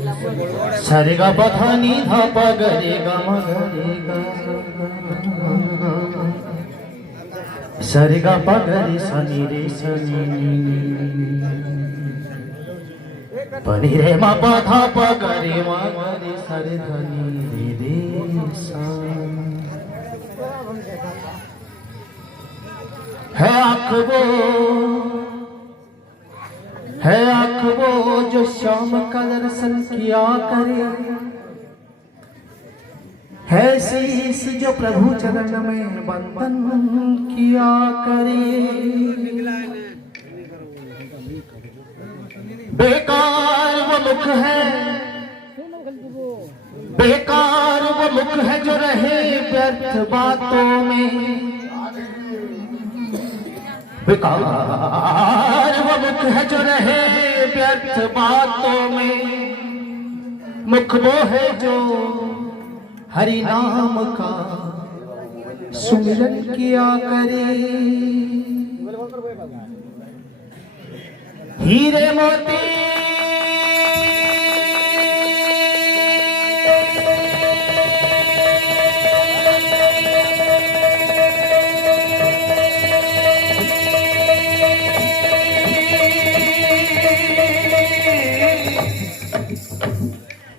सरे गा पा धा नी धा पा ग रे गा मा ग रे गा सरे गा पा ग रे सा नी रे सा नी पनि रे मा पा धा पा ग रे मा ग रे सा रे धा नी रे रे सा। है आँख वो जो श्याम का दर्शन किया करे, है शीश जो प्रभु चरण में बंधन किया करे। बेकार वो मुख है, बेकार वो मुख है जो रहे व्यर्थ बातों में। बेकार वो मुख है जो रहे व्यर्थ बातों में। मुख वो है जो हरि नाम का सुमिरन किया करे। हीरे मोती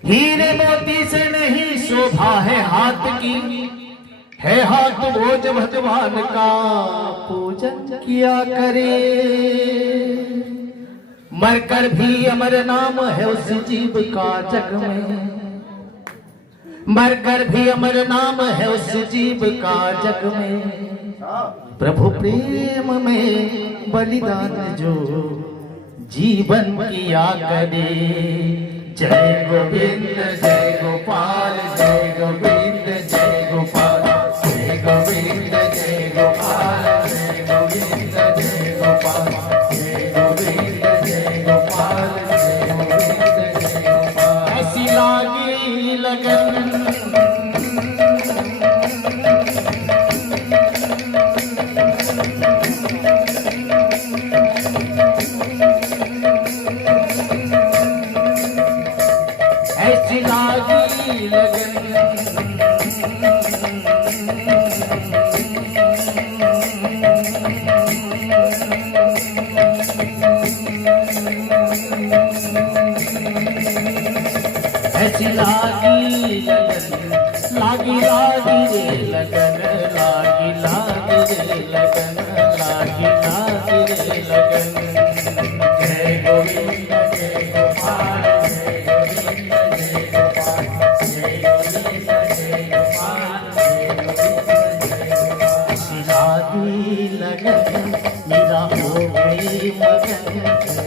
हीरे मोती से नहीं शोभा है हाथ की, है हाथ वो जो भगवान का पूजन किया करे। मरकर भी अमर नाम है उस जीव का जग में, मरकर भी अमर नाम है उस जीव का जग में। प्रभु प्रेम में बलिदान जो जीवन किया करे। जय गोविंद जय गोपाल, जय गोविंद जय गोपाल, जय गोविंद जय गोपाल, जय गोविंद जय गोपाल, जय गोविंद जय गोपाल, जय गोविंद जय गोपाल। ऐसी लागी लगन ऐसी लागी लगन, लागी लागी रे लगन, लागी लागी रे लगन, लागी लागी रे लगन। जय गोविंद जय गोपाल, जय गोविंद जय गोपाल, जय गोविंद जय गोपाल, जय गोविंद जय गोपाल। ऐसी लागी लगन मेरा हो गई मगन,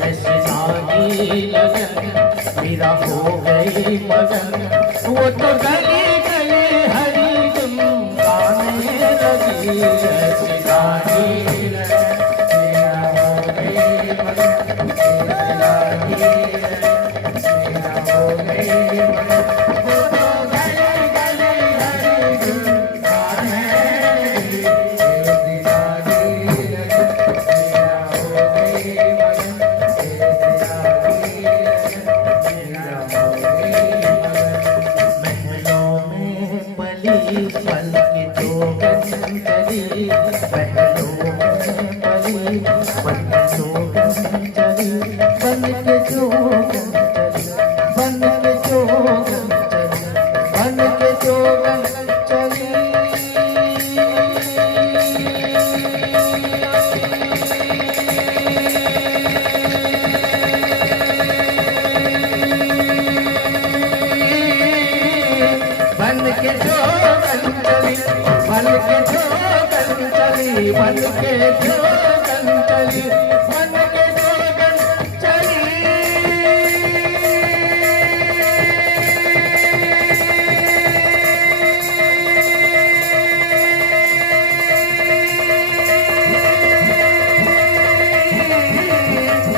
ऐसी लागी लगन मेरा हो गई मगन। वो तो गली गली हरी गुन गाने लगी। ऐसी लागी लगन मेरा हो गई मगन, ऐसी लागी लगन मेरा हो गई मगन। वो तो गली गली हरी गुन गाने लगी। ऐसी लागी लगन मेरा हो गई मगन, ऐसी लागी पल की जोगन चली, पहलों में पली पल की जोगन चली, पल के जोगन चली, बन के जोगन चली, बन के जोगन चली। बन के जोगन चली, बन के जोगन चली, बन के जोगन चली, बन के जोगन चली।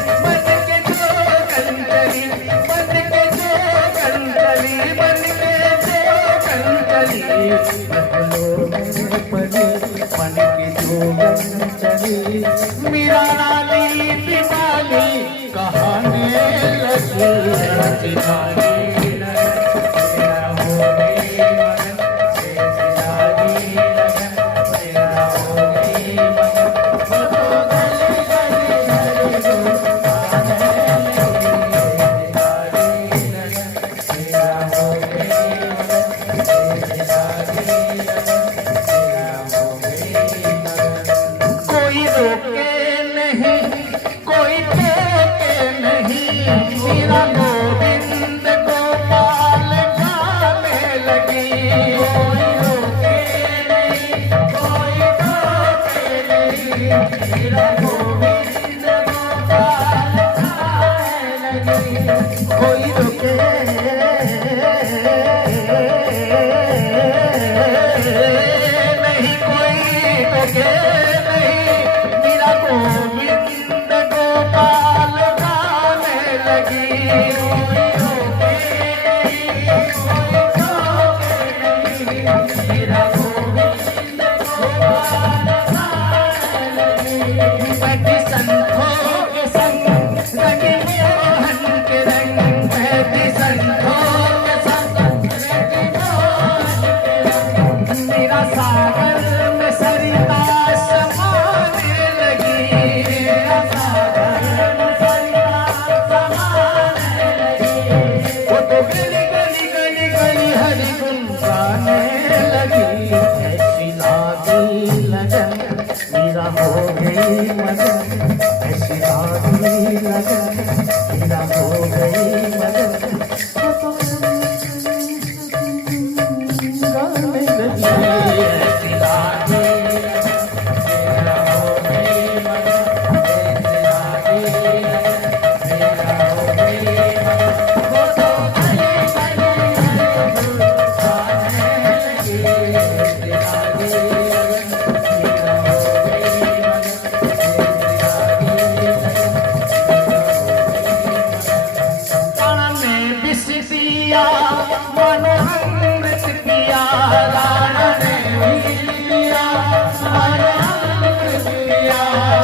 बन के जोगन चली, बन के जोगन चली, बन के मन की जोगन चली। मीरा रानी दिवाली कहाने लगी। कोई रोके नहीं, कोई रोके नहीं, मेरा गोविंद गोपाल गाने लगी। कोई रोके नहीं, कोई रोके नहीं, मेरा गोविंद गोपाल गाने लगी। बैठी संतों के संग रंगी मोहन के रंग, बैठी संतों के संग रंगी मोहन के रंग, मेरा सागर में सरिता समाने लगी। मेरा सागर में सरिता समाने लगी। वो तो गली गली गली गली हरि गुण गाने लगी। ऐसी लागी लगन मेरा हो गई मगन, ऐसी लागी लगन मेरा हो गई मगन। गाने लगी ऐसी लागी मेरा हो गई मगन, ऐसी लागी मेरा हो गई मगन। वो तो गली गली गाने लगी। ऐसी लागी लगन मेरा हो गई मगन, प्राण ने विष दिया मनोहंस किया, प्राण ने विष दिया मनोहंस किया।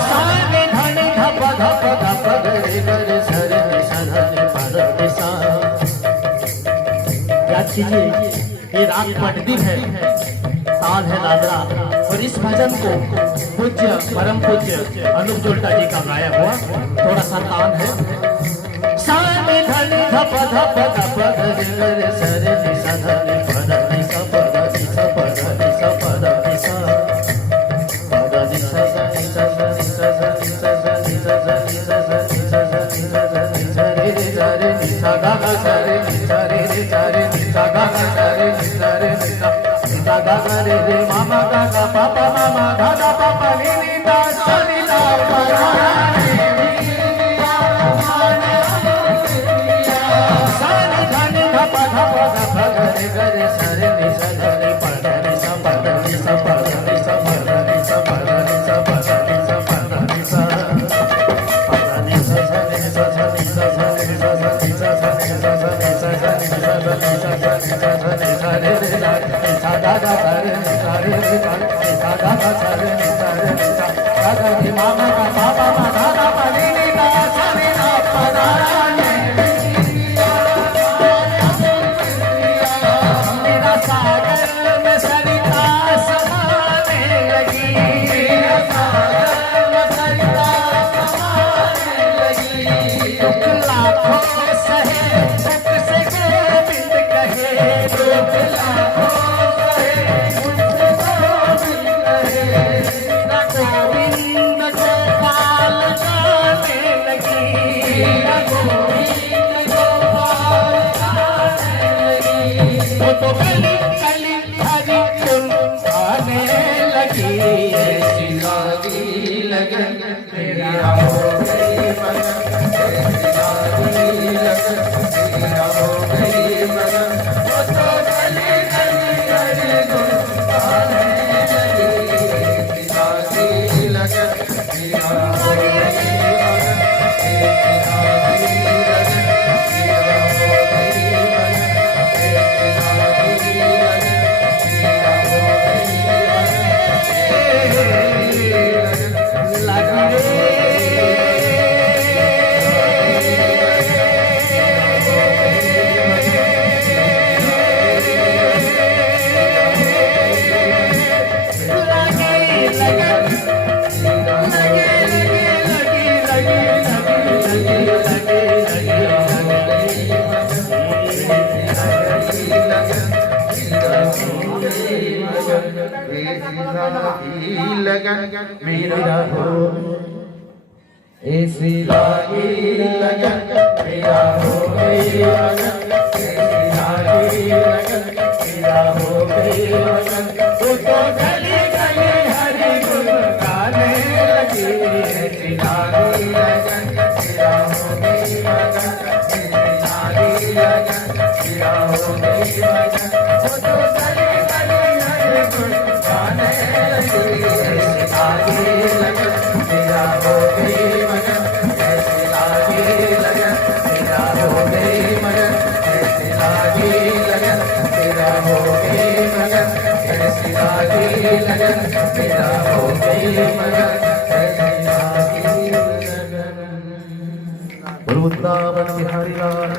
सारे धन धप धप धप गरे गरे सर सर पर दिशा। याद कीजिए ये राग पटदी है, ताल है दादरा, और इस भजन को पूज्य परम पूज्य अनूप जोल्टा जी का गाया हुआ थोड़ा सा ताल है। सारे धनी धप धप धप गरे गरे सर निसा धनी पद निसा पद निसा पद निसा पद निसा पद निसा निसा निसा निसा निसा निसा निसा रे रे रे निसा गा गा रे निसा रे रे रे निसा गा गा रे निसा रे निसा निसा गा गा रे रे मामा गा गा पापा मामा गा गा पापा नी नी दा सा नी दा पा रा रे सानी धनी धप धप धप गरे गरे सरे निसा धनी पद निसा पद निसा पद निसा पद निसा पद निसा पद निसा पद निसा पद निसा सरे निसा सरे निसा सरे निसा सरे निसा सरे निसा सरे निसा सरे निसा सरे निसा सरे निसा रे रे निसा गा गा सरे निसा रे रे निसा गा गा सरे निसा रे निसा गा गा रे मामा का पापा मा गा गा पा नी नी दा सा नी दा पा रा रे। सागर में सरिता समाने लगी। सागर में सरिता समाने लगी। दुख लाखों सहे सुख से गोविंद कहे, दुख लाखों सहे सुख से गोविंद कहे। गोविंद गोपाल गाने लगी। गोविंद गोपाल गाने लगी। वो तो गली गली हरि गुण गाने लगी। ऐसी लागी लगन मेरा हो गई मगन, ऐसी लागी लगन मेरा हो गई मगन। वो तो गली गली हरि गुण गाने लगी। ऐसी लागी लगन मेरा हो गई मगन, ऐसी लागी लगन मेरा हो गई मगन। लगी रे लगन मेरा हो ऐसी लागी लगन मेरा हो गई लगन ऐसी लागी लगन मेरा हो गई लगन तू तो गली गली हरि गुण गाने लगी ऐसी लागी लगन मेरा हो गई लगन ऐसी लागी लगन मेरा हो गई लगन तू तो गली गली हरि गुण गाने लगी ऐसी लागी लगन मेरा हो गई लगन ऐसी लागी लगन मेरा हो गई लगन ऐसी लागी लगन मेरा हो गई लगन ऐसी लागी लगन मेरा हो गई लगन ऐसी लागी लगन। वृंदावन बिहारी लाल।